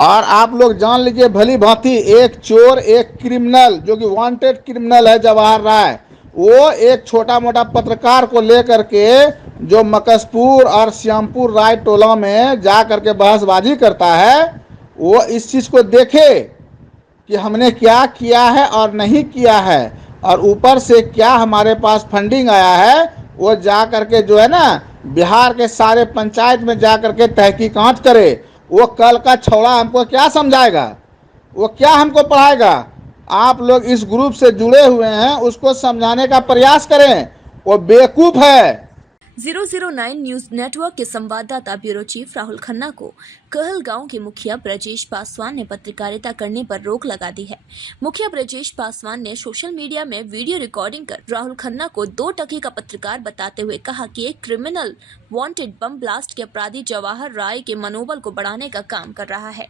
और आप लोग जान लीजिए भली भांति, एक चोर, एक क्रिमिनल जो कि वांटेड क्रिमिनल है जवाहर राय, वो एक छोटा मोटा पत्रकार को लेकर के जो मकसपुर और श्यामपुर राय टोला में जा करके बहसबाजी करता है, वो इस चीज़ को देखे कि हमने क्या किया है और नहीं किया है, और ऊपर से क्या हमारे पास फंडिंग आया है, वो जा करके जो है ना बिहार के सारे पंचायत में जा करके तहकीकात करे। वो कल का छौड़ा हमको क्या समझाएगा, वो क्या हमको पढ़ाएगा। आप लोग इस ग्रुप से जुड़े हुए हैं, उसको समझाने का प्रयास करें, वो बेवकूफ़ है। 009 न्यूज नेटवर्क के संवाददाता ब्यूरो चीफ राहुल खन्ना को कहलगांव के मुखिया ब्रजेश पासवान ने पत्रकारिता करने पर रोक लगा दी है। मुखिया ब्रजेश पासवान ने सोशल मीडिया में वीडियो रिकॉर्डिंग कर राहुल खन्ना को 2 टके का पत्रकार बताते हुए कहा कि एक क्रिमिनल वांटेड बम ब्लास्ट के अपराधी जवाहर राय के मनोबल को बढ़ाने का काम कर रहा है।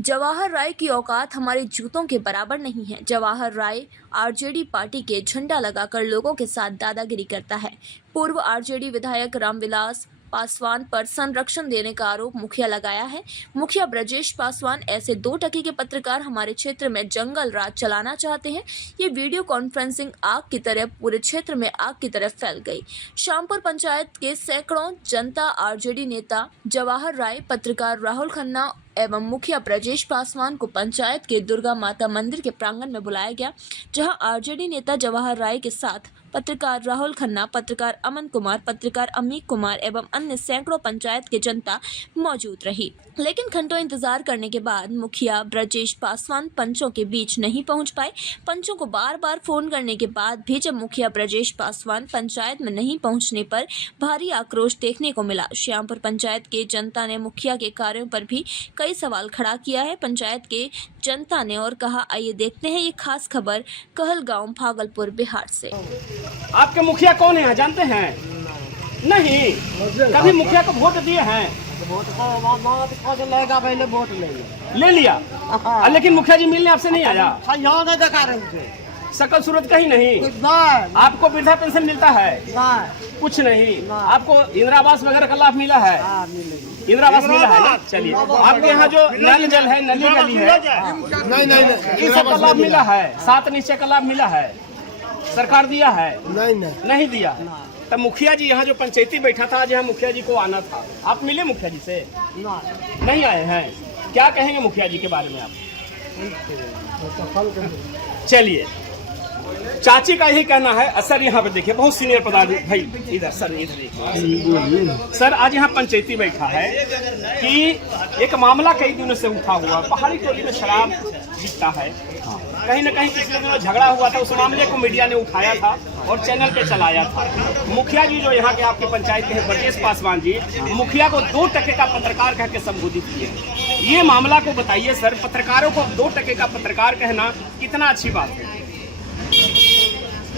जवाहर राय की औकात हमारे जूतों के बराबर नहीं है। जवाहर राय आरजेडी पार्टी के झंडा लगाकर लोगों के साथ दादागिरी करता है। पूर्व आरजेडी विधायक रामविलास पासवान पर संरक्षण देने का आरोप मुखिया लगाया है। मुखिया ब्रजेश पासवान ऐसे 2 टके के पत्रकार हमारे क्षेत्र में जंगल राज चलाना चाहते हैं। ये वीडियो कॉन्फ्रेंसिंग आग की तरह पूरे क्षेत्र में आग की तरह फैल गई। श्यामपुर पंचायत के सैकड़ों जनता आरजेडी नेता जवाहर राय, पत्रकार राहुल खन्ना एवं मुखिया ब्रजेश पासवान को पंचायत के दुर्गा माता मंदिर के प्रांगण में बुलाया गया, जहां आरजेडी नेता जवाहर राय के साथ पत्रकार राहुल खन्ना, पत्रकार अमन कुमार, पत्रकार अमीक कुमार एवं अन्य सैकड़ों पंचायत के जनता मौजूद रही। लेकिन घंटों इंतजार करने के बाद मुखिया ब्रजेश पासवान पंचों के बीच नहीं पहुंच पाए। पंचों को बार बार फोन करने के बाद भी जब मुखिया ब्रजेश पासवान पंचायत में नहीं पहुंचने पर भारी आक्रोश देखने को मिला। श्यामपुर पंचायत के जनता ने मुखिया के कार्यों पर भी कई सवाल खड़ा किया है। पंचायत के जनता ने और कहा, आइए देखते हैं ये खास खबर कहलगांव भागलपुर बिहार से। आपके मुखिया कौन है जानते हैं? नहीं, कभी मुखिया को वोट दिए हैं? वोट ले लिया, लेकिन मुखिया जी मिलने आपसे नहीं आया? नहीं देखा रहे, शकल सूरत कहीं नहीं। आपको वृद्धा पेंशन मिलता है? कुछ नहीं। आपको इंदिरा आवास वगैरह का लाभ मिला है? इंदिरा आवास मिला है ना? चलिए, आपके यहाँ जो नल जल है, नली गली है, नहीं, इस सब का लाभ मिला है? 7 निश्चय का लाभ मिला है? सरकार दिया है? नहीं दिया। तब मुखिया जी यहाँ जो पंचायती बैठा था, आज यहाँ मुखिया जी को आना था, आप मिले मुखिया जी से? नहीं आए हैं। क्या कहेंगे मुखिया जी के बारे में आप? चलिए, चाची का यही कहना है। सर यहाँ पे देखिए, बहुत सीनियर पदाधिकारी भाई, इधर सर, इधर देखिए सर। आज यहाँ पंचायती बैठा है कि एक मामला कई दिनों से उठा हुआ, पहाड़ी टोली में शराब बिकता है। कहीं न कहीं पिछले दिनों झगड़ा हुआ था, उस मामले को मीडिया ने उठाया था और चैनल पे चलाया था। मुखिया जी जो यहाँ के आपके पंचायत के हैं ब्रजेश पासवान जी, मुखिया को 2 टके का पत्रकार कह के संबोधित किए। ये मामला को बताइए सर, पत्रकारों को 2 टके का पत्रकार कहना कितना अच्छी बात है?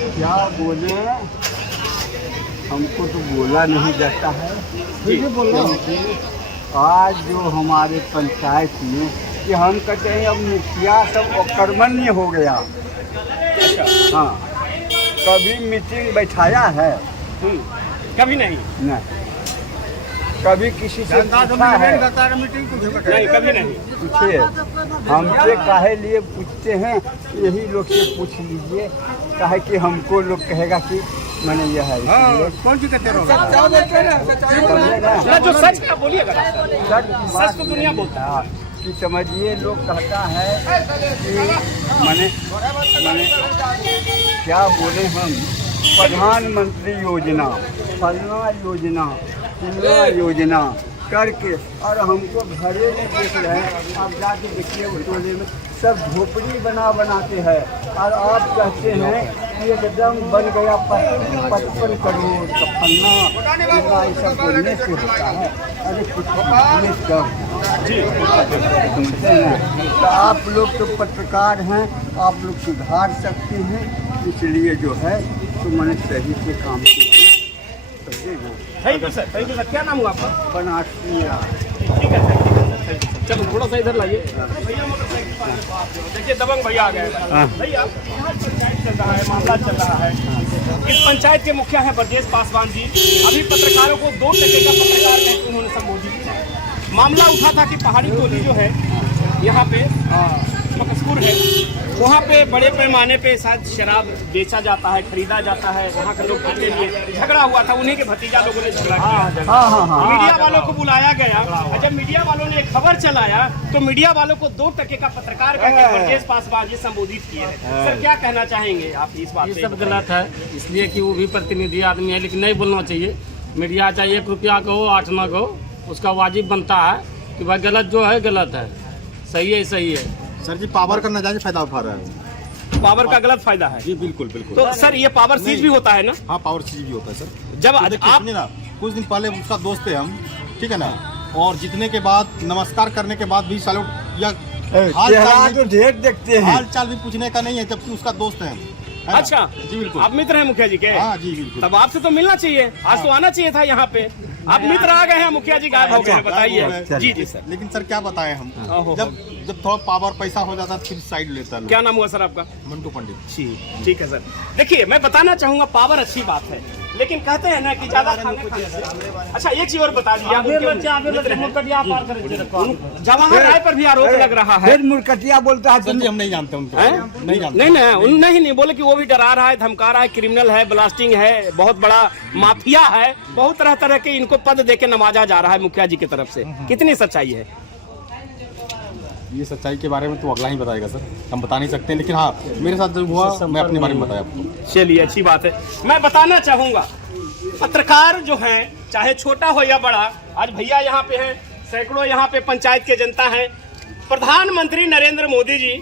क्या बोले, हमको तो बोला नहीं जाता है। आज जो हमारे पंचायत में कि हम कहते हैं अब मुखिया सब अकर्मण्य हो गया। हाँ, कभी मीटिंग बैठाया है? कभी नहीं। कभी किसी से पूछा है? नहीं, कभी नहीं। पूछिए, हमसे काहे लिए पूछते हैं, यही लोग से पूछ लीजिए। काहे कि हमको लोग कहेगा कि मैंने यह है। कौन सी कहते जो सच का बोलिएगा, सच तो दुनिया बोलता है कि समझिए, लोग कहता है कि मैंने क्या बोले हम, प्रधानमंत्री योजना, फलना योजना, चिल्ला योजना करके, और हमको घरे में देख रहे हैं। आप जाके देखिए, टोले में सब झोपड़ी बनाते हैं, और आप कहते हैं कि एकदम बन गया 55 करोड़ का फलना, ऐसा बोलने से होता है। अरे कुछ समझते हैं। तो आप लोग तो पत्रकार हैं, आप लोग सुधार सकते हैं, इसलिए जो है तो मैंने सही से काम किया। Thank you sir, thank you sir. क्या नाम हुआ आपका? बनासिया। ठीक है सर, चलो थोड़ा सा इधर लाइए। देखिए, दबंग भैया आ गए। भैया, पंचायत चल रहा है, मामला चल रहा है। इस पंचायत के मुखिया है ब्रजेश पासवान जी। अभी पत्रकारों को 2 टके का पत्रकार कहकर उन्होंने संबोधित किया। मामला उठा था कि पहाड़ी टोली जो है यहाँ पे मकसपुर है, वहाँ पे बड़े पैमाने पे शायद शराब बेचा जाता है, खरीदा जाता है। वहाँ के लोग के लिए झगड़ा हुआ था, उन्हीं के भतीजा लोगों ने झगड़ा किया। मीडिया वालों को बुलाया गया और जब मीडिया वालों ने खबर चलाया तो मीडिया वालों को 2 टके का पत्रकार कहकर ब्रजेश पासवान जी संबोधित किए हैं। सर क्या कहना चाहेंगे आप इस बात ये पे? सब गलत है, इसलिए कि वो भी प्रतिनिधि आदमी है, लेकिन नहीं बोलना चाहिए। मीडिया चाहे 1 रुपया कहो 8 ना कहो, उसका वाजिब बनता है कि भाई गलत जो है गलत है, सही है सही है। सर जी पावर का नाजायज फायदा उठा रहा है। पावर का गलत फायदा है जी बिल्कुल बिल्कुल। तो सर ये पावर सीज भी होता है ना? हाँ पावर सीज भी होता है सर। जब तो देखिए, आप सुनिए ना, कुछ दिन पहले उसका दोस्त थे हम, ठीक है ना, और जीतने के बाद नमस्कार करने के बाद भी सालों या चेहरा तो ढेर देखते हैं। हाल चाल भी पूछने का नहीं है, जबकि उसका दोस्त है ना? अच्छा जी बिल्कुल। आप मित्र हैं मुखिया जी के? हाँ जी बिल्कुल। तब आपसे तो मिलना चाहिए, आज तो आना चाहिए था यहाँ पे। आप मित्र आ गए हैं, मुखिया जी गायब हो गए हैं, बताइए। जी जी सर। लेकिन सर क्या बताएं हम, ओहो। जब थोड़ा पावर पैसा हो जाता है फिर साइड लेता है। क्या नाम हुआ सर आपका? मंटू पंडित। ठीक है सर। देखिए मैं बताना चाहूंगा, पावर अच्छी बात है, लेकिन कहते हैं ना कि ज्यादा खाने से। अच्छा एक चीज और बता दीजिए, जवाहर राय पर भी आरोप लग रहा है। फिर मुरकटिया बोलता है। सर जी हम नहीं जानते उनको, नहीं जानते। नहीं बोले कि वो भी डरा रहा है, धमका रहा है, क्रिमिनल है, ब्लास्टिंग है, बहुत बड़ा माफिया है, बहुत तरह तरह के इनको पद देके नवाजा जा रहा है मुखिया जी की तरफ से। कितनी सच्चाई है? ये सच्चाई के बारे में तो अगला ही बताएगा सर, हम बता नहीं सकते, लेकिन हाँ मेरे साथ जो हुआ मैं अपने बारे में बताया आपको। चलिए अच्छी बात है। मैं बताना चाहूंगा, पत्रकार जो है चाहे छोटा हो या बड़ा, आज भैया यहाँ पे हैं, सैकड़ों यहाँ पे पंचायत के जनता है, प्रधानमंत्री नरेंद्र मोदी जी,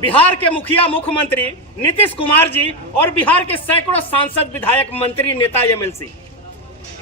बिहार के मुखिया मुख्यमंत्री नीतीश कुमार जी और बिहार के सैकड़ों सांसद विधायक मंत्री नेता एमएलसी,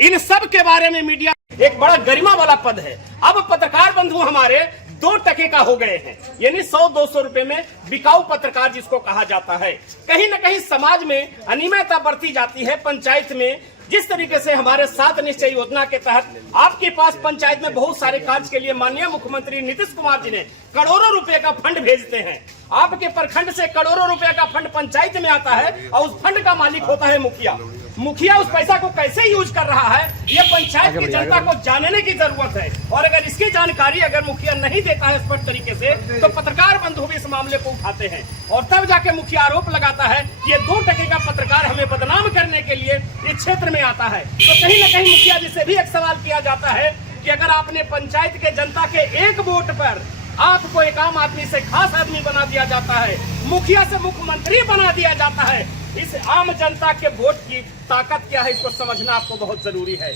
इन सब के बारे में मीडिया एक बड़ा गरिमा वाला पद है। अब पत्रकार बंधु हमारे 2 टके का हो गए हैं, यानी 100-200 रुपए में बिकाऊ पत्रकार जिसको कहा जाता है। कहीं न कहीं समाज में अनियमितता बढ़ती जाती है। पंचायत में जिस तरीके से हमारे 7 निश्चय योजना के तहत आपके पास पंचायत में बहुत सारे कार्य के लिए माननीय मुख्यमंत्री नीतीश कुमार जी ने करोड़ों रुपए का फंड भेजते हैं। आपके प्रखंड से करोड़ों रुपए का फंड पंचायत में आता है और उस फंड का मालिक होता है मुखिया। मुखिया उस पैसा को कैसे यूज कर रहा है, ये पंचायत की जनता को जानने की जरूरत है। और अगर इसकी जानकारी अगर मुखिया नहीं देता है स्पष्ट तरीके से, तो पत्रकार बंधु भी इस मामले को उठाते हैं और तब जाके मुखिया आरोप लगाता है कि ये 2 टके का पत्रकार हमें बदनाम करने के लिए इस क्षेत्र में आता है। तो कहीं न कहीं मुखिया जी से भी एक सवाल किया जाता है कि अगर आपने पंचायत के जनता के 1 वोट पर आपको एक आम आदमी से खास आदमी बना दिया जाता है, मुखिया से मुख्यमंत्री बना दिया जाता है, इस आम जनता के वोट की ताकत क्या है, इसको समझना आपको बहुत जरूरी है।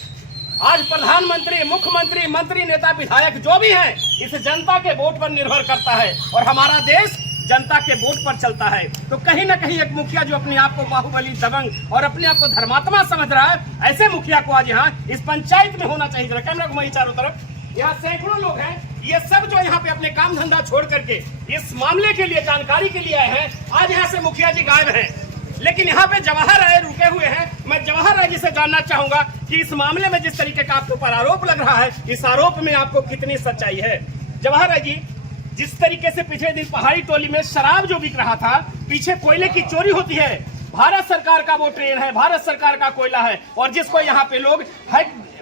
आज प्रधानमंत्री, मुख्यमंत्री, मंत्री, नेता, विधायक जो भी हैं, इस जनता के वोट पर निर्भर करता है और हमारा देश जनता के वोट पर चलता है। तो कहीं ना कहीं एक मुखिया जो अपने आप को बाहुबली, दबंग और अपने आप को धर्मात्मा समझ रहा है, ऐसे मुखिया को आज यहाँ इस पंचायत में होना चाहिए। कैमरा घुमाइए चारों तरफ, यहाँ सैकड़ों लोग हैं, ये सब जो यहाँ पे अपने काम धंधा छोड़ करके इस मामले के लिए जानकारी के लिए आए हैं। आज यहाँ से मुखिया जी गायब हैं, लेकिन यहाँ पे जवाहर राय रुके हुए हैं। मैं जवाहर राय जी से जानना चाहूंगा कि इस मामले में जिस तरीके का आपके ऊपर आरोप लग रहा है, इस आरोप में आपको कितनी सच्चाई है? जवाहर राय जी, जिस तरीके से पिछले दिन पहाड़ी टोली में शराब जो बिक रहा था, पीछे कोयले की चोरी होती है, भारत सरकार का वो ट्रेन है, भारत सरकार का कोयला है, और जिसको यहाँ पे लोग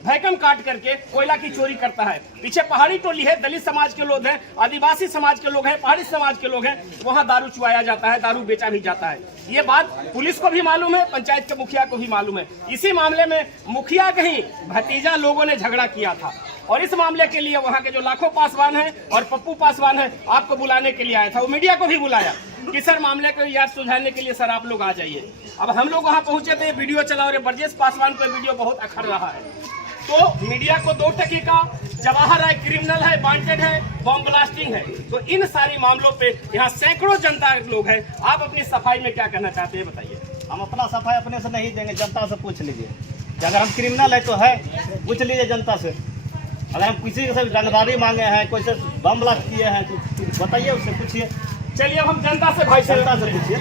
भैकम काट करके कोयला की चोरी करता है। पीछे पहाड़ी टोली है, दलित समाज के लोग हैं, आदिवासी समाज के लोग हैं, पहाड़ी समाज के लोग हैं, वहाँ दारू चुराया जाता है, दारू बेचा भी जाता है। ये बात पुलिस को भी मालूम है, पंचायत के मुखिया को भी मालूम है। इसी मामले में मुखिया के ही भतीजा लोगों ने झगड़ा किया था और इस मामले के लिए वहाँ के जो लाखों पासवान हैं और पप्पू पासवान हैं, आपको बुलाने के लिए आया था। वो मीडिया को भी बुलाया कि सर मामले को यार सुलझाने के लिए सर आप लोग आ जाइए। अब हम लोग वहाँ पहुंचे थे, वीडियो चला और ब्रजेश पासवान को वीडियो बहुत अखर रहा है। तो मीडिया को 2 टके का, जवाहर राय क्रिमिनल है, वांटेड है, बॉम्ब ब्लास्टिंग है, तो इन सारी मामलों पे यहाँ सैकड़ों जनता लोग हैं। आप अपनी सफाई में क्या कहना चाहते हैं, बताइए। हम अपना सफाई अपने से नहीं देंगे, जनता से पूछ लीजिए। अगर हम क्रिमिनल है तो है, पूछ लीजिए जनता से। अगर हम किसी से रंगदारी मांगे हैं, कोई से बम ब्लास्ट किए हैं, तो बताइए, उससे पूछिए। चलिए अब हम जनता से, भाई जनता से पूछिए।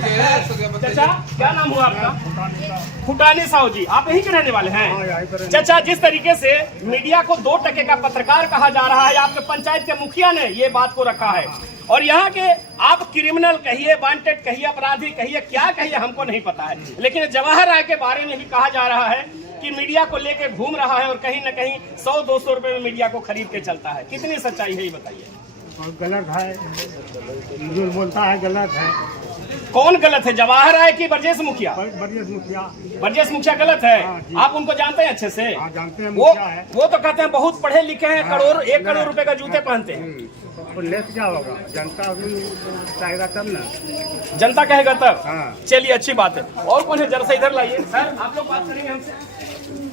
चाचा क्या नाम हुआ आपका? फुटानी साहू जी, आप यहीं के रहने वाले हैं? चाचा, जिस तरीके से मीडिया को 2 टके का पत्रकार कहा जा रहा है, आपके पंचायत के मुखिया ने ये बात को रखा है, और यहाँ के आप क्रिमिनल कहिए, वांटेड कहिए, अपराधी कहिए, क्या कहिए हमको नहीं पता है, लेकिन जवाहर राय के बारे में भी कहा जा रहा है कि मीडिया को लेकर घूम रहा है और कहीं न कहीं 100-200 रुपए में मीडिया को खरीद के चलता है। कितनी सच्चाई है ये बताइए। और गलत है, जो बोलता है गलत है। कौन गलत है, जवाहर राय की ब्रजेश मुखिया? बरजेश मुखिया। ब्रजेश मुखिया गलत है। हाँ जी। आप उनको जानते हैं अच्छे से? हाँ, जानते हैं, वो मुखिया है। वो तो कहते हैं बहुत पढ़े लिखे हैं, करोड़ 1 करोड़ रुपए का जूते पहनते हैं। तो लेस क्या होगा, जनता भी चाहेगा तब ना। जनता कहेगा तब। हाँ। चलिए अच्छी बात है। और कौन है, जरा सा इधर लाइए। सर आप लोग बात करेंगे हमसे,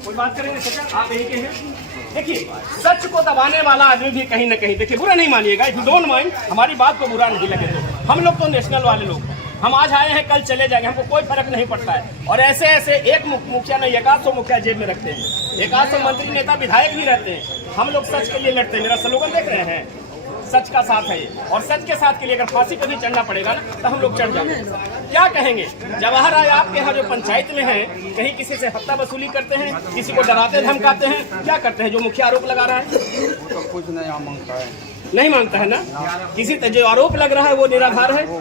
कोई बात करेंगे? सर आप यही के हैं। देखिए सच को दबाने वाला आदमी भी कहीं ना कहीं, देखिए बुरा नहीं मानिएगा, इफ यू डोंट माइंड, हमारी बात को बुरा नहीं लगे तो हम लोग तो नेशनल वाले लोग हैं, हम आज आए हैं कल चले जाएंगे, हमको कोई फर्क नहीं पड़ता है। और ऐसे ऐसे एक मुखिया नहीं, 100 मुखिया जेब में रखते हैं, 100 मंत्री नेता विधायक भी रहते हैं। हम लोग सच के लिए लड़ते हैं। मेरा स्लोगन देख रहे हैं, सच का साथ है ये, और सच के साथ के लिए अगर फांसी कभी चढ़ना पड़ेगा ना तो हम लोग चढ़ जाएंगे। क्या कहेंगे जवाहर राय आपके यहाँ जो पंचायत में हैं, कहीं किसी से हफ्ता वसूली करते हैं, किसी को डराते धमकाते हैं, क्या करते हैं? जो मुखिया आरोप लगा रहा है तो कुछ नहीं मांगता है, नहीं मांगता है ना, किसी जो आरोप लग रहा है वो निराधार है, वो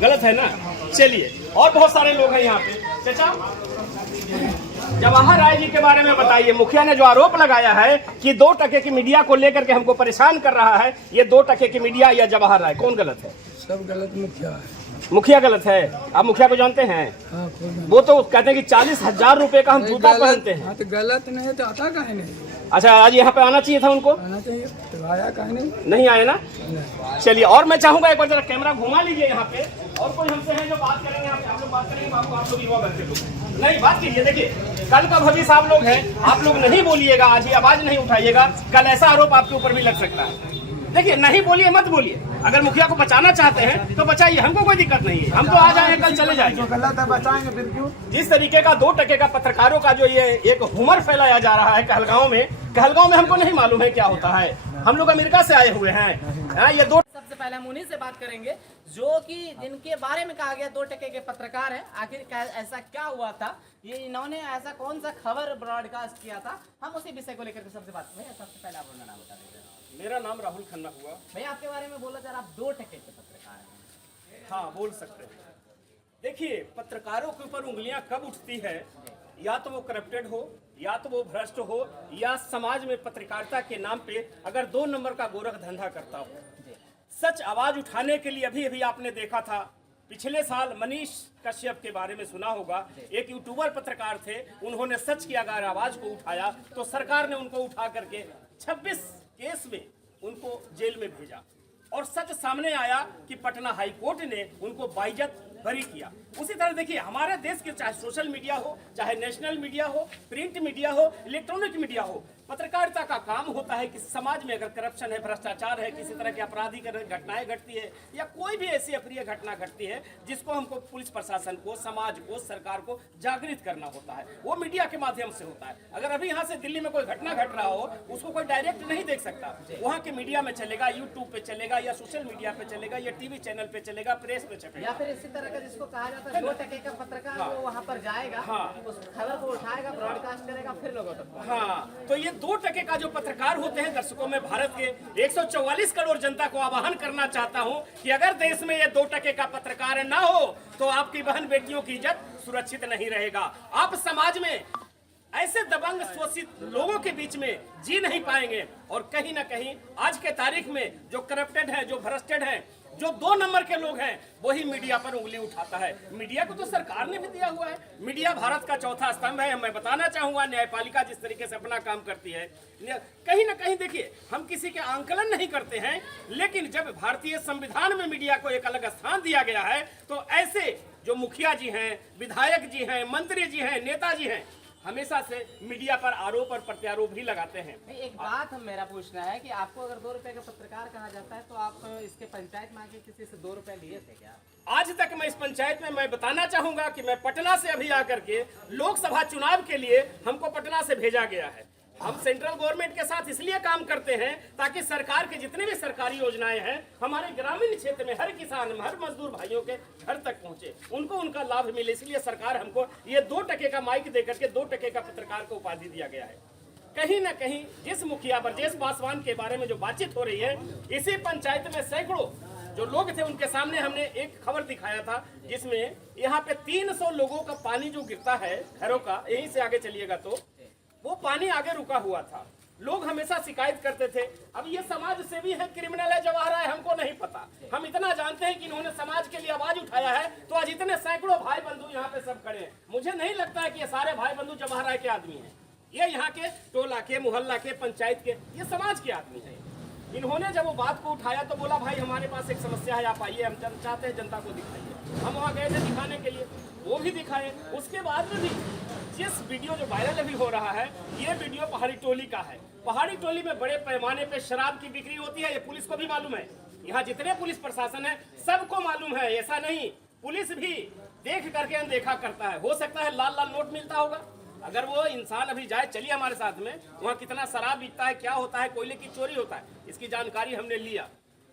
गलत है ना। चलिए और बहुत सारे लोग हैं यहाँ पे। चाचा जवाहर राय जी के बारे में बताइए, मुखिया ने जो आरोप लगाया है कि 2 टके की मीडिया को लेकर के हमको परेशान कर रहा है, ये 2 टके की मीडिया या जवाहर राय, कौन गलत है? सब गलत मुखिया है। मुखिया गलत है। आप मुखिया को जानते हैं? हाँ, वो तो कहते हैं कि 40,000 रुपए का हम जूता पहनते हैं। हाँ, तो गलत नहीं है तो आता काहे नहीं? अच्छा आज यहाँ पे आना चाहिए था उनको, आना चाहिए तो आया काहे नहीं? नहीं आए ना। नहीं। चलिए और मैं चाहूंगा एक बार जरा कैमरा घुमा लीजिए यहाँ पे, और कोई हमसे है जो बात करेंगे, आप लोग बात करेंगे, आप लोग युवा करते लोग नहीं बात कीजिए। देखिए कल का भविष्य आप लोग हैं, आप लोग नहीं बोलिएगा, आज ही आवाज नहीं उठाइएगा, कल ऐसा आरोप आपके ऊपर भी लग सकता है। देखिए नहीं बोलिए, मत बोलिए, अगर मुखिया को बचाना चाहते हैं तो बचाइए, हमको कोई दिक्कत नहीं है, हम तो आ जाएंगे कल चले जाएंगे। गलत है बचाएंगे फिर क्यों? जिस तरीके का 2 टके का पत्रकारों का जो ये एक हुमर फैलाया जा रहा है कहलगांव में हमको नहीं मालूम है क्या होता है, हम लोग अमेरिका से आए हुए हैं। ये 2 सबसे पहले हम उन्हीं से बात करेंगे जो कि जिनके बारे में कहा गया 2 टके के पत्रकार हैं। आखिर ऐसा क्या हुआ था, ये इन्होंने ऐसा कौन सा खबर ब्रॉडकास्ट किया था, हम उसी विषय को लेकर के सबसे बात करें। सबसे पहले आप अपना नाम बता दीजिए। मेरा नाम राहुल खन्ना हुआ। भैया आपके बारे में बोला जा रहा, आप 2 टके के पत्रकार हैं। हाँ बोल सकते हैं। देखिए पत्रकारों के ऊपर उंगलियां कब उठती है, या तो वो करप्टेड हो, या तो वो भ्रष्ट हो, या समाज में पत्रकारिता के नाम पे अगर 2 नंबर का गोरख धंधा करता हो। सच आवाज उठाने के लिए अभी आपने देखा था, पिछले साल मनीष कश्यप के बारे में सुना होगा, एक यूट्यूबर पत्रकार थे, उन्होंने सच की अगर आवाज को उठाया तो सरकार ने उनको उठा करके 26 केस में उनको जेल में भेजा, और सच सामने आया कि पटना हाई कोर्ट ने उनको बाइज्जत बरी किया। उसी तरह देखिए हमारे देश के चाहे सोशल मीडिया हो, चाहे नेशनल मीडिया हो, प्रिंट मीडिया हो, इलेक्ट्रॉनिक मीडिया हो, पत्रकारिता का काम होता है कि समाज में अगर करप्शन है, भ्रष्टाचार है, किसी तरह की आपराधिक घटनाएं घटती है, या कोई भी ऐसी अप्रिय घटना घटती है जिसको हमको पुलिस प्रशासन को, समाज को, सरकार को जागृत करना होता है, वो मीडिया के माध्यम से होता है। अगर अभी यहाँ से दिल्ली में कोई घटना घट रहा हो, उसको कोई डायरेक्ट नहीं देख सकता, वहाँ के मीडिया में चलेगा, यूट्यूब पे चलेगा, या सोशल मीडिया पे चलेगा, या टीवी चैनल पे चलेगा, प्रेस पे छपेगा। या फिर इसी तरह का जिसको कहा जाता है 2 टके का पत्रकार, वो वहाँ पर जाएगा, उस खबर को उठाएगा, ब्रॉडकास्ट करेगा, फिर लोगों तक। हाँ तो ये 2 टके का जो पत्रकार होते हैं, दर्शकों में भारत के 144 करोड़ जनता को आह्वान करना चाहता हूं कि अगर देश में ये 2 टके का पत्रकार ना हो तो आपकी बहन बेटियों की इज्जत सुरक्षित नहीं रहेगा। आप समाज में ऐसे दबंग शोषित लोगों के बीच में जी नहीं पाएंगे, और कहीं ना कहीं आज के तारीख में जो करप्टेड है, जो भ्रष्टेड है, जो 2 नंबर के लोग हैं, वही मीडिया पर उंगली उठाता है। मीडिया को तो सरकार ने भी दिया हुआ है, मीडिया भारत का चौथा स्तंभ है। मैं बताना चाहूंगा न्यायपालिका जिस तरीके से अपना काम करती है, कहीं ना कहीं देखिए हम किसी के आंकलन नहीं करते हैं, लेकिन जब भारतीय संविधान में मीडिया को एक अलग स्थान दिया गया है, तो ऐसे जो मुखिया जी हैं, विधायक जी हैं, मंत्री जी हैं, नेताजी हैं, हमेशा से मीडिया पर आरोप और प्रत्यारोप भी लगाते हैं। एक बात मेरा पूछना है कि आपको अगर 2 रुपए का पत्रकार कहा जाता है, तो आप इसके पंचायत में आके किसी से 2 रुपए लिए थे क्या? आज तक मैं इस पंचायत में मैं बताना चाहूंगा कि मैं पटना से अभी आकर के लोकसभा चुनाव के लिए हमको पटना से भेजा गया है। हम सेंट्रल गवर्नमेंट के साथ इसलिए काम करते हैं ताकि सरकार के जितने भी सरकारी योजनाएं हैं हमारे ग्रामीण क्षेत्र में हर किसान, हर मजदूर भाइयों के घर तक पहुंचे, उनको उनका लाभ मिले। इसलिए सरकार हमको ये 2 टके का माइक देकर के 2 टके का पत्रकार को उपाधि दिया गया है। कहीं ना कहीं जिस मुखिया ब्रजेश पासवान के बारे में जो बातचीत हो रही है, इसी पंचायत में सैकड़ों जो लोग थे उनके सामने हमने एक खबर दिखाया था, जिसमें यहाँ पे 300 लोगों का पानी जो गिरता है घरों का, यहीं से आगे चलिएगा तो वो पानी आगे रुका हुआ था, लोग हमेशा शिकायत करते थे। अब ये समाज सेवी है, क्रिमिनल है, जवाहर है, हमको नहीं पता। हम इतना जानते हैं कि इन्होंने समाज के लिए आवाज उठाया है, तो आज इतने सैकड़ों भाई बंधु यहाँ पे सब खड़े हैं। मुझे नहीं लगता है कि ये सारे भाई बंधु जवाहर के आदमी हैं। ये यहाँ के टोला के, मोहल्ला के, पंचायत के, ये समाज के आदमी हैं। इन्होंने जब वो बात को उठाया तो बोला भाई हमारे पास एक समस्या है, आप आइए, हम चाहते हैं जनता को दिखाइए। हम वहाँ गए थे दिखाने के लिए, वो भी दिखाए। उसके बाद में भी जिस वीडियो जो वायरल अभी हो रहा है, ये वीडियो पहाड़ी टोली का है। पहाड़ी टोली में बड़े पैमाने पे शराब की बिक्री होती है, ये पुलिस को भी मालूम है। यहाँ जितने पुलिस प्रशासन है सबको मालूम है। ऐसा नहीं, पुलिस भी देख करके अनदेखा करता है। हो सकता है लाल लाल नोट मिलता होगा। अगर वो इंसान अभी जाए, चलिए हमारे साथ में, वहाँ कितना शराब बिकता है, क्या होता है, कोयले की चोरी होता है, इसकी जानकारी हमने लिया।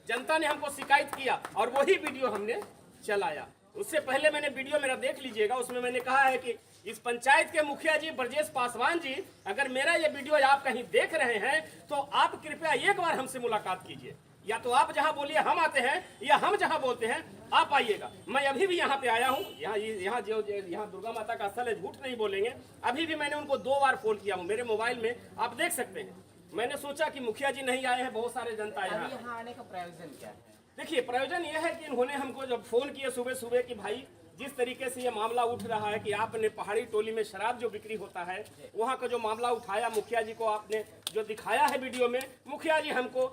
जनता ने हमको शिकायत किया और वही वीडियो हमने चलाया। उससे पहले मैंने वीडियो मेरा देख लीजिएगा, उसमें मैंने कहा है कि इस पंचायत के मुखिया जी ब्रजेश पासवान जी, अगर मेरा ये वीडियो आप कहीं देख रहे हैं तो आप कृपया एक बार हमसे मुलाकात कीजिए। या तो आप जहां बोलिए हम आते हैं, या हम जहां बोलते हैं आप आइएगा। मैं अभी भी यहाँ पे आया हूँ, यहाँ दुर्गा माता का स्थल है, झूठ नहीं बोलेंगे। अभी भी मैंने उनको 2 बार फोन किया हूँ, मेरे मोबाइल में आप देख सकते हैं। मैंने सोचा कि मुखिया जी नहीं आए हैं, बहुत सारे जनता यहाँ आने का प्रयोजन क्या है? देखिए, प्रयोजन यह है कि इन्होंने हमको जब फोन किए सुबह सुबह कि भाई जिस तरीके से ये मामला उठ रहा है कि आपने पहाड़ी टोली में शराब जो बिक्री होता है, वहाँ का जो मामला उठाया, मुखिया जी को आपने जो दिखाया है वीडियो में, मुखिया जी हमको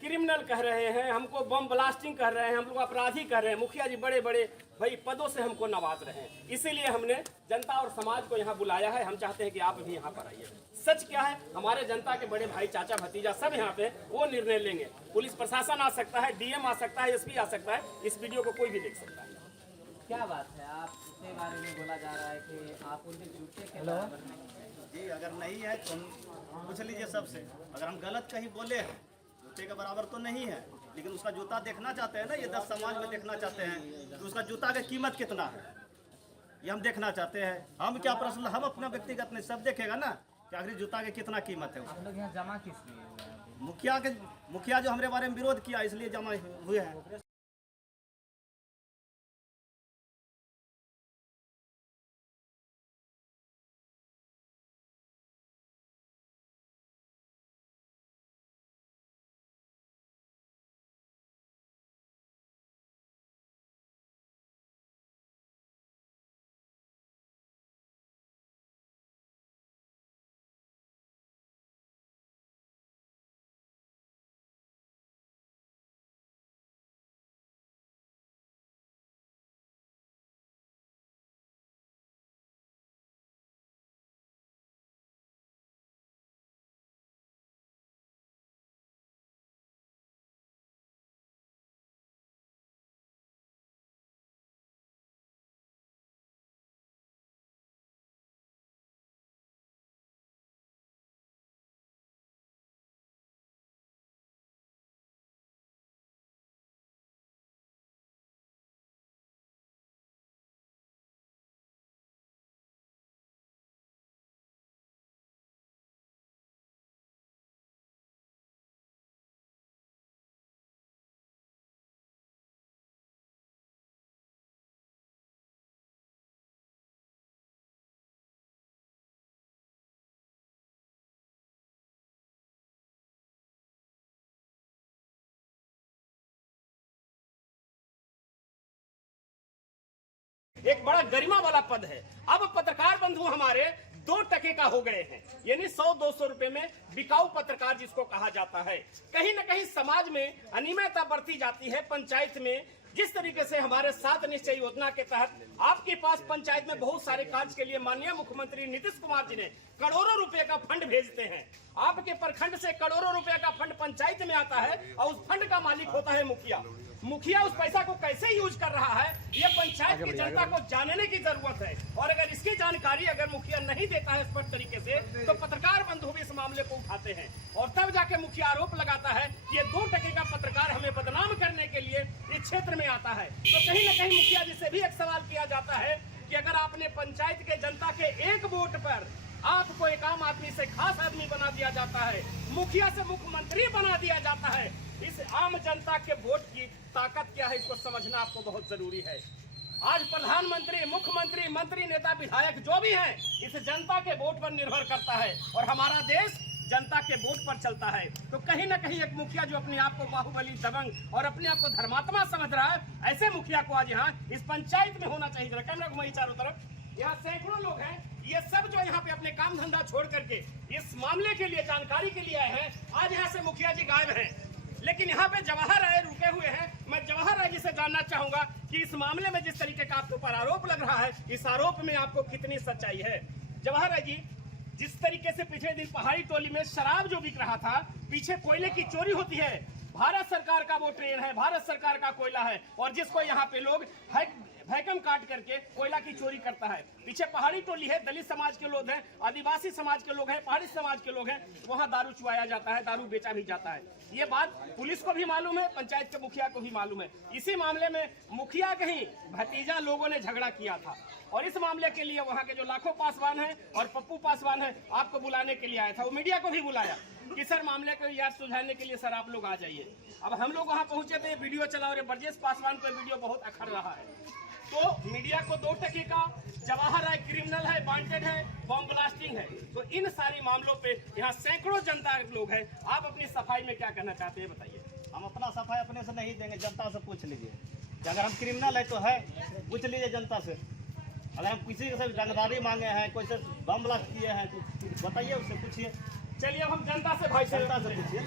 क्रिमिनल कह रहे हैं, हमको बम ब्लास्टिंग कर रहे हैं, हम लोग अपराधी कर रहे हैं। मुखिया जी बड़े बड़े भाई पदों से हमको नवाज रहे हैं। इसीलिए हमने जनता और समाज को यहाँ बुलाया है। हम चाहते हैं कि आप भी यहाँ पर आइए। सच क्या है, हमारे जनता के बड़े भाई, चाचा, भतीजा सब यहाँ पे वो निर्णय लेंगे। पुलिस प्रशासन आ सकता है, डीएम आ सकता है, एसपी आ सकता है, इस वीडियो को कोई भी देख सकता है। क्या बात है, आप इसके बारे में बोला जा रहा है कि आप उनके जूते के बराबर नहीं? जी, अगर नहीं है तो पूछ लीजिए सबसे। अगर हम गलत कहीं बोले हैं, जूते के बराबर तो नहीं है, लेकिन उसका जूता देखना चाहते हैं ना, ये 10 समाज में देखना चाहते हैं तो उसका जूता का कीमत कितना है ये हम देखना चाहते हैं। हम क्या प्रश्न, हम अपना व्यक्तिगत नहीं, सब देखेगा ना कि आखिर जूता की कितना कीमत है। आप लोग यहाँ जमा किस लिए? मुखिया जो हमारे बारे में विरोध किया, इसलिए जमा हुए हैं। एक बड़ा गरिमा वाला पद है। अब पत्रकार बंधु हमारे 2 टके का हो गए हैं, यानी 100-200 रुपए में बिकाऊ पत्रकार जिसको कहा जाता है। कहीं न कहीं समाज में अनियमितता बढ़ती जाती है। पंचायत में जिस तरीके से हमारे 7 निश्चय योजना के तहत आपके पास पंचायत में बहुत सारे कार्य के लिए माननीय मुख्यमंत्री नीतीश कुमार जी ने करोड़ों रुपए का फंड भेजते हैं। आपके प्रखंड से करोड़ों रुपए का फंड पंचायत में आता है और उस फंड का मालिक होता है मुखिया। मुखिया उस पैसा को कैसे यूज कर रहा है, ये पंचायत की जनता को जानने की जरूरत है। और अगर इसकी जानकारी अगर मुखिया नहीं देता है स्पष्ट तरीके से, तो पत्रकार बंधु भी इस मामले को उठाते हैं और तब जाके मुखिया आरोप लगाता है कि ये 2 टके का पत्रकार हमें बदनाम करने के लिए इस क्षेत्र में आता है। तो कहीं न कहीं मुखिया जी से भी एक सवाल किया जाता है कि अगर आपने पंचायत के जनता के 1 वोट पर आपको एक आम आदमी से खास आदमी बना दिया जाता है, मुखिया से मुख्यमंत्री बना दिया जाता है, इस आम जनता के वोट की ताकत क्या है, इसको समझना आपको बहुत जरूरी है। आज प्रधानमंत्री, मुख्यमंत्री, मंत्री, नेता, विधायक जो भी हैं, इस जनता के वोट पर निर्भर करता है। और हमारा देश जनता के वोट पर चलता है। तो कहीं ना कहीं एक मुखिया जो अपने आप को बाहुबली, दबंग और अपने आप को धर्मात्मा समझ रहा है, ऐसे मुखिया को आज यहाँ इस पंचायत में होना चाहिए। कैमरा घुमाइए चारों तरफ, यहाँ सैकड़ों लोग हैं, ये सब जो यहाँ पे अपने काम धंधा छोड़ करके इस मामले के लिए जानकारी के लिए आए हैं। आज यहाँ से मुखिया जी गायब हैं, लेकिन यहाँ पे जवाहर राय रुके हुए हैं। मैं जवाहर राय जी से जानना चाहूंगा कि इस मामले में जिस तरीके का आपके ऊपर आरोप लग रहा है, इस आरोप में आपको कितनी सच्चाई है? जवाहर राय जी, जिस तरीके से पिछले दिन पहाड़ी टोली में शराब जो बिक रहा था, पीछे कोयले की चोरी होती है, भारत सरकार का वो ट्रेन है, भारत सरकार का कोयला है, और जिसको यहाँ पे लोग वैक्यूम काट करके कोयला की चोरी करता है। पीछे पहाड़ी टोली है, दलित समाज के लोग हैं, आदिवासी समाज के लोग हैं, पहाड़ी समाज के लोग हैं, वहाँ दारू चुराया जाता है, दारू बेचा भी जाता है। ये बात पुलिस को भी मालूम है, पंचायत के मुखिया को भी मालूम है। इसी मामले में मुखिया कहीं भतीजा लोगों ने झगड़ा किया था, और इस मामले के लिए वहाँ के जो लाखों पासवान हैं और पप्पू पासवान है, आपको बुलाने के लिए आया था। वो मीडिया को भी बुलाया कि सर मामले को याद सुलझाने के लिए सर आप लोग आ जाइए। अब हम लोग वहाँ पहुंचे थे, वीडियो चला और ब्रजेश पासवान का वीडियो बहुत अखड़ रहा है। तो मीडिया को 2 टके का जवाहर राय क्रिमिनल है, वांटेड है, बॉम्ब ब्लास्टिंग है। तो इन सारी मामलों पे यहाँ सैकड़ों जनता के लोग हैं। आप अपनी सफाई में क्या कहना चाहते हैं, बताइए। हम अपना सफाई अपने से नहीं देंगे, जनता से पूछ लीजिए। अगर हम क्रिमिनल है तो है, पूछ लीजिए जनता से। अगर हम किसी से रंगदारी मांगे हैं, कोई से बम ब्लास्ट किए हैं, तो बताइए, उससे पूछिए। चलिए अब हम जनता से भाई जनता से पूछिए।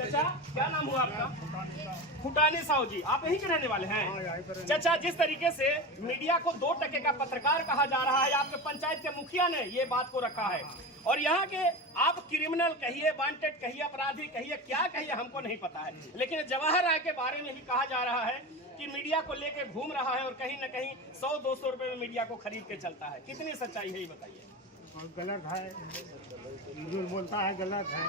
चाचा क्या नाम हुआ आपका? फुटानी साहू जी, आप यहीं के रहने वाले हैं? चाचा, जिस तरीके से मीडिया को 2 टके का पत्रकार कहा जा रहा है, आपके पंचायत के मुखिया ने ये बात को रखा है, और यहाँ के आप क्रिमिनल कहिए, वांटेड कहिए, अपराधी कहिए, क्या कहिए हमको नहीं पता है, लेकिन जवाहर राय के बारे में भी कहा जा रहा है कि मीडिया को लेके घूम रहा है और कहीं न कहीं 100-200 रुपए में मीडिया को खरीद के चलता है। कितनी सच्चाई है ये बताइए। गलत है, जो बोलता है गलत है।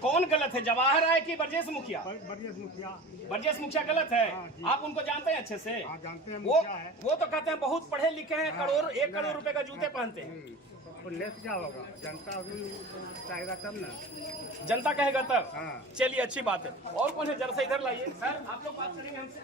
कौन गलत है, जवाहर राय की ब्रजेश मुखिया? ब्रजेश मुखिया। ब्रजेश मुखिया गलत है। आप उनको जानते हैं अच्छे से? जानते हैं, वो तो कहते हैं बहुत पढ़े लिखे हैं, 1 करोड़ रुपए का जूते पहनते हैं। लेस क्या होगा, जनता चाहेगा तब ना, जनता कहेगा तब। चलिए अच्छी बात है। और कौन है, जरा सा इधर लाइए। सर आप लोग बात करेंगे हमसे,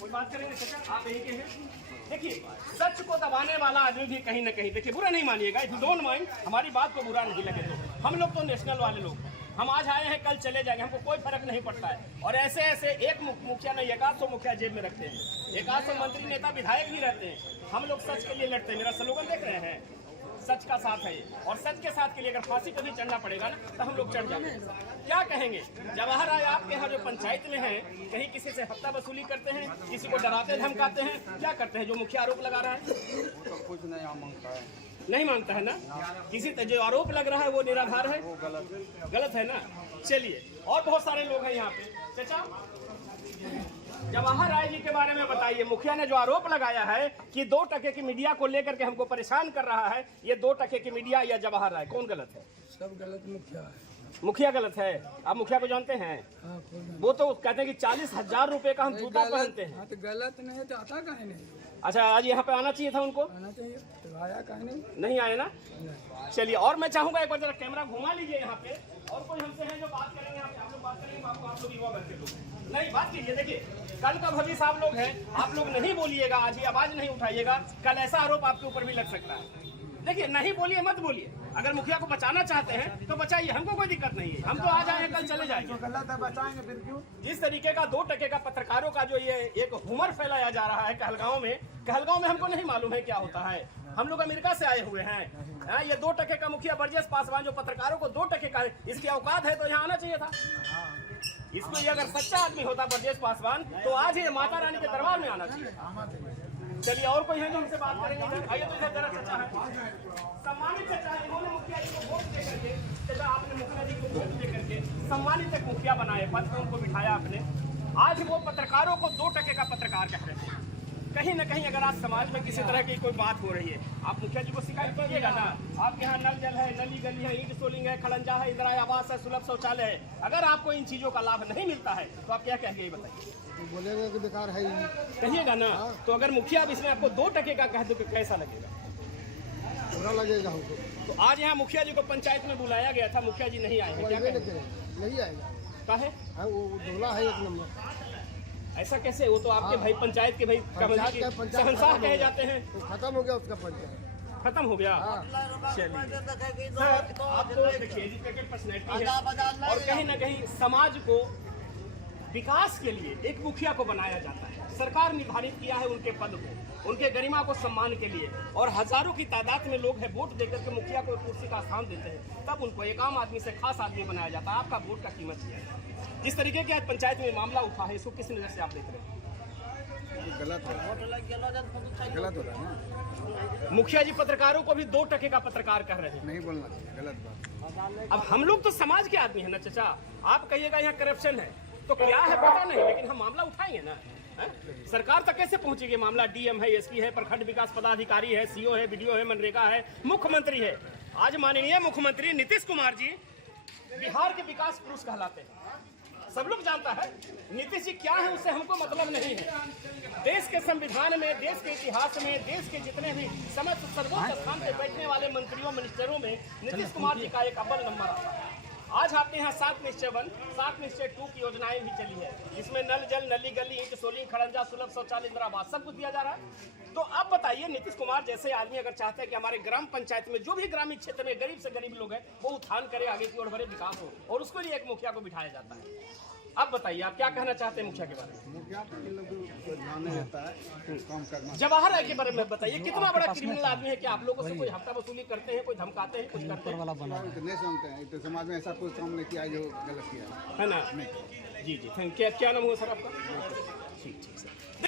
कोई बात करेंगे? चाचा आप यही के हैं। देखिए, सच को दबाने वाला आदमी भी कहीं ना कहीं, देखिए बुरा नहीं मानिएगा, इफ यू डोंट माइंड, हमारी बात को बुरा नहीं लगे तो। हम लोग तो नेशनल वाले लोग हैं, हम आज आए हैं, कल चले जाएंगे, हमको कोई फर्क नहीं पड़ता है। और ऐसे ऐसे एक मुखिया नहीं, 100 मुखिया जेब में रखते हैं, 100 मंत्री, नेता, विधायक भी रहते हैं। हम लोग सच के लिए लड़ते हैं। मेरा स्लोगन देख रहे हैं, सच का साथ है ये, और सच के साथ के लिए अगर फांसी कभी चढ़ना पड़ेगा ना, तो हम लोग चढ़ जाएंगे। क्या कहेंगे जवाहर राय, आपके यहाँ जो पंचायत में हैं, कहीं किसी से हफ्ता वसूली करते हैं, किसी को डराते धमकाते हैं, क्या करते हैं? जो मुखिया आरोप लगा रहा है, कुछ नहीं मांगता है, नहीं मांगता है ना, किसी जो आरोप लग रहा है वो निराधार है, गलत है ना। चलिए, और बहुत सारे लोग हैं यहाँ पे। चाचा, जवाहर राय जी के बारे में बताइए। मुखिया ने जो आरोप लगाया है कि 2 टके की मीडिया को लेकर के हमको परेशान कर रहा है, ये 2 टके की मीडिया या जवाहर राय, कौन गलत है? सब गलत मुखिया है। मुखिया गलत है। आप मुखिया को जानते हैं? वो तो कहते हैं कि 40,000 रुपए का हम जूता पहनते हैं। तो गलत नहीं है तो आता काहे नहीं? अच्छा, आज यहाँ पे आना चाहिए था उनको, आना चाहिए तो आया काहे नहीं? नहीं आए ना। चलिए, और मैं चाहूंगा एक बार जरा कैमरा घुमा लीजिए यहाँ पे, और कोई हमसे है जो बात करेंगे यहाँ पे। आप लोग बात करेंगे, आप लोग युवा करते लोग नहीं बात कीजिए। देखिए, कल का भविष्य आप लोग हैं, आप लोग नहीं बोलिएगा, आज ही आवाज नहीं उठाइएगा, कल ऐसा आरोप आपके ऊपर भी लग सकता है। देखिए, नहीं बोलिए, मत बोलिए। अगर मुखिया को बचाना चाहते हैं तो बचाइए, हमको कोई दिक्कत नहीं है, हम तो आ जाए, कल चले जाएंगे। गलत है, बचाएंगे फिर क्यों? जिस तरीके का 2 टके का पत्रकारों का जो ये एक हुमर फैलाया जा रहा है कहलगांव में हमको नहीं मालूम है क्या होता है। हम लोग अमेरिका से आए हुए हैं। ये 2 टके का मुखिया ब्रजेश पासवान जो पत्रकारों को 2 टके का, इसकी औकात है तो यहाँ आना चाहिए था। इसको ये अगर सच्चा आदमी होता ब्रजेश पासवान, तो आज ये माता रानी के दरबार में आना चाहिए। चलिए, और कोई है जो हमसे बात करेंगे? आइए तो इधर जरा। चाचा है, सम्मानित चाचा, इन्होंने मुखिया जी को वोट दे करके, चाचा आपने मुखिया जी को वोट दे करके सम्मानित एक मुखिया बनाए, पद पे उनको बिठाया आपने। आज वो पत्रकारों को 2 टके का पत्रकार कह रहे हैं। कहीं ना कहीं अगर आज समाज में किसी तरह की कोई बात हो रही है, आप मुखिया जी को शिकायत कीजिएगा ना। आपके यहाँ नल जल है, नली गली है, ईंट सोलिंग है, खड़ंजा है, इंदिरा आवास है, सुलभ शौचालय है। अगर आपको इन चीजों का लाभ नहीं मिलता है तो आप क्या कहेंगे, ये बताइए? बोलेगा कि बेकार है, कहिएगा ना। तो अगर मुखिया अब इसमें आपको 2 टके का कह दो, कैसा लगेगा? बुरा लगेगा हमको। तो आज यहाँ मुखिया जी को पंचायत में बुलाया गया था, मुखिया जी नहीं आए हैं, क्या कहेंगे? नहीं आएगा, काहे? वो दोगला है 1 नंबर। ऐसा कैसे? वो तो आपके भाई पंचायत के भाई शहंशाह कहे जाते हैं। तो खत्म हो गया उसका पंचायत। खत्म हो गया। चलिए सर, आप तो देखिए एजुकेटेड पर्सनैलिटी है और कहीं ना कहीं समाज को विकास के लिए एक मुखिया को बनाया जाता है। सरकार निर्धारित किया है उनके पद को, उनके गरिमा को सम्मान के लिए, और हजारों की तादाद में लोग हैं वोट देकर के मुखिया को कुर्सी का स्थान देते हैं, तब उनको एक आम आदमी से खास आदमी बनाया जाता है। आपका वोट का कीमत क्या है? जिस तरीके के आज पंचायत में मामला उठा है, इसको किस नजर से आप देख रहे हैं? गलत हो रहा है ना, मुखिया जी पत्रकारों को भी 2 टके का पत्रकार कह रहे हैं। नहीं बोलना चाहिए, गलत बात। अब हम लोग तो समाज के आदमी है ना चाचा, आप कहिएगा यहाँ करप्शन है तो क्या है पता नहीं, लेकिन हम मामला उठाएंगे ना। सरकार तक कैसे पहुंचेगी मामला? डीएम है, एसपी है, प्रखंड विकास पदाधिकारी है, सीओ है, बीडीओ है, मनरेगा है, मुख्यमंत्री है। आज माननीय मुख्यमंत्री नीतीश कुमार जी बिहार के विकास पुरुष कहलाते हैं, सब लोग जानता है। नीतीश जी क्या है उससे हमको मतलब नहीं है। देश के संविधान में, देश के इतिहास में, देश के जितने भी समस्त सर्वोच्च स्थान पे बैठने वाले मंत्रियों मिनिस्टरों में नीतीश कुमार जी का एक अव्वल नंबर आता है। आज आपके यहाँ 7 निश्चय 1, 7 निश्चय 2 की योजनाएं भी चली है, जिसमें नल जल, नली गली, ईंट सोलिंग, खड़ंजा, सुलभ शौचालय, इंदिरा आवास सब कुछ दिया जा रहा है। तो आप बताइए, नीतीश कुमार जैसे आदमी अगर चाहते हैं कि हमारे ग्राम पंचायत में जो भी ग्रामीण क्षेत्र में गरीब से गरीब लोग हैं वो उत्थान करे, आगे की ओर बढ़े, विकास हो, और उसके लिए एक मुखिया को बिठाया जाता है। आप बताइए, आप क्या कहना चाहते हैं मुखिया के बारे में? मुखिया तो इन लोगों को ध्यान नहीं रहता है, काम करना। जवाहर राय के बारे में बताइए, कितना बड़ा क्रिमिनल आदमी है कि आप लोगों से कोई हफ्ता वसूली करते हैं, कोई धमकाते हैं, कुछ करते हैं? तो नहीं सुनते हैं, तो समाज में ऐसा कोई काम नहीं किया जो गलत किया है ना? जी जी, थैंक यू। क्या नाम हुआ सर आपका? ठीक ठीक सर।